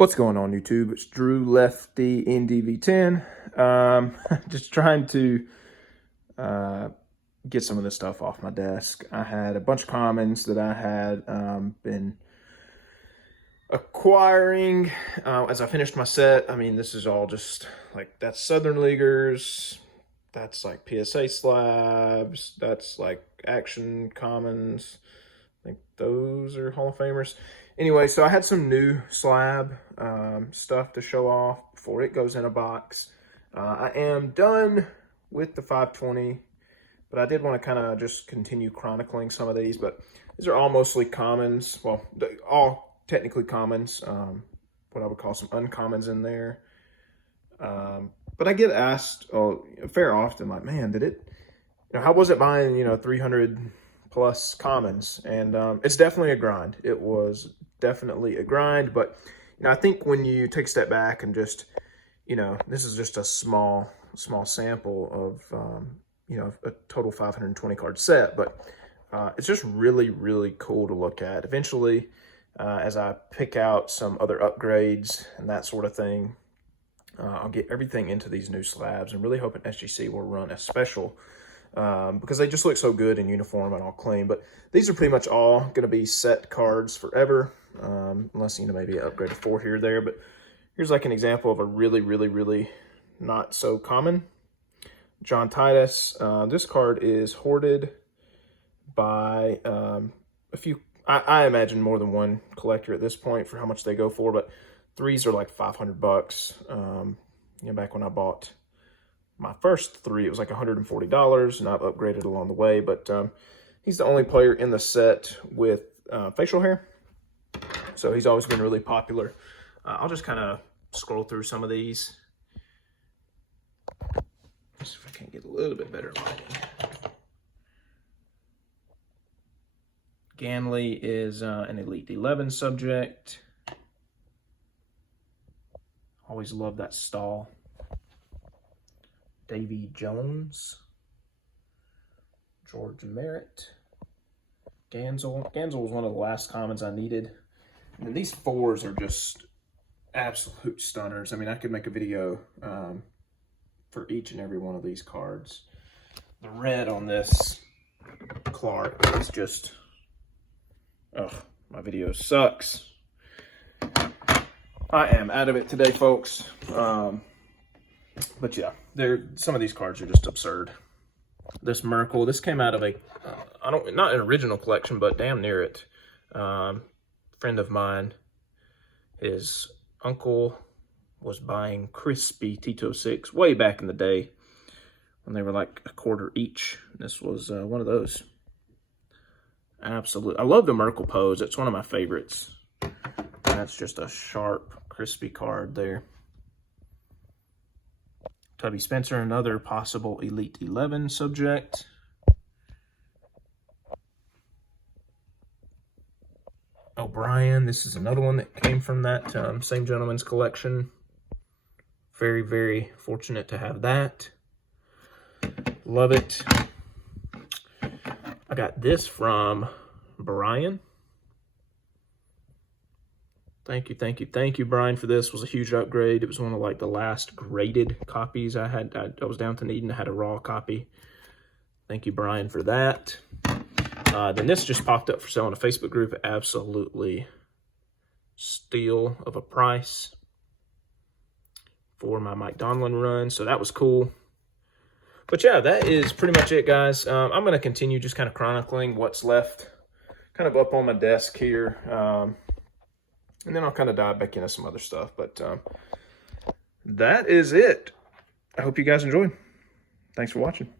What's going on, YouTube? It's Drew Lefty NDV10. Just trying to get some of this stuff off my desk. I had a bunch of commons that I had been acquiring as I finished my set. I mean, this is all just like, that's Southern Leaguers, that's like PSA slabs, that's like action commons. I think those are Hall of Famers. Anyway, so I had some new slab stuff to show off before it goes in a box. I am done with the 520, but I did want to kind of just continue chronicling some of these, but these are all mostly commons. Well, all technically commons, what I would call some uncommons in there. But I get asked fair often, like, man, how was it buying, 300 plus commons? And it's definitely a grind. It was definitely a grind, but I think when you take a step back and just, this is just a small sample of, a total 520 card set, but it's just really, really cool to look at. Eventually, as I pick out some other upgrades and that sort of thing, I'll get everything into these new slabs, and really hoping SGC will run a special because they just look so good in uniform and all clean. But these are pretty much all going to be set cards forever, unless, maybe an upgrade to 4 here or there. But here's like an example of a really, really, really not so common John Titus. This card is hoarded by a few, I imagine more than one collector at this point for how much they go for, but threes are like $500. Back when I bought my first 3, it was like $140, and I've upgraded along the way. But he's the only player in the set with facial hair, so he's always been really popular. I'll just kind of scroll through some of these. See if I can get a little bit better lighting. Ganley is an Elite 11 subject. Always love that stall. Davy Jones, George Merritt, Gansel. Gansel was one of the last commons I needed. And these 4s are just absolute stunners. I mean, I could make a video for each and every one of these cards. The red on this Clark is just, my video sucks. I am out of it today, folks. But yeah, some of these cards are just absurd. This Merkle, this came out of not an original collection, but damn near it. Friend of mine, his uncle was buying crispy T206 way back in the day when they were like $1 each. This was one of those. Absolutely, I love the Merkle pose. It's one of my favorites. That's just a sharp, crispy card there. Tubby Spencer, another possible Elite 11 subject. O'Brien, this is another one that came from that same gentleman's collection. Very, very fortunate to have that. Love it. I got this from Brian. Thank you, Brian, for this. It was a huge upgrade. It was one of like the last graded copies I had. I was down to needing. I had a raw copy. Thank you, Brian, for that. Then this just popped up for sale in a Facebook group. Absolutely steal of a price for my Mike Donlin run. So that was cool. But yeah, that is pretty much it, guys. I'm going to continue just kind of chronicling what's left kind of up on my desk here. And then I'll kind of dive back into some other stuff. But that is it. I hope you guys enjoyed. Thanks for watching.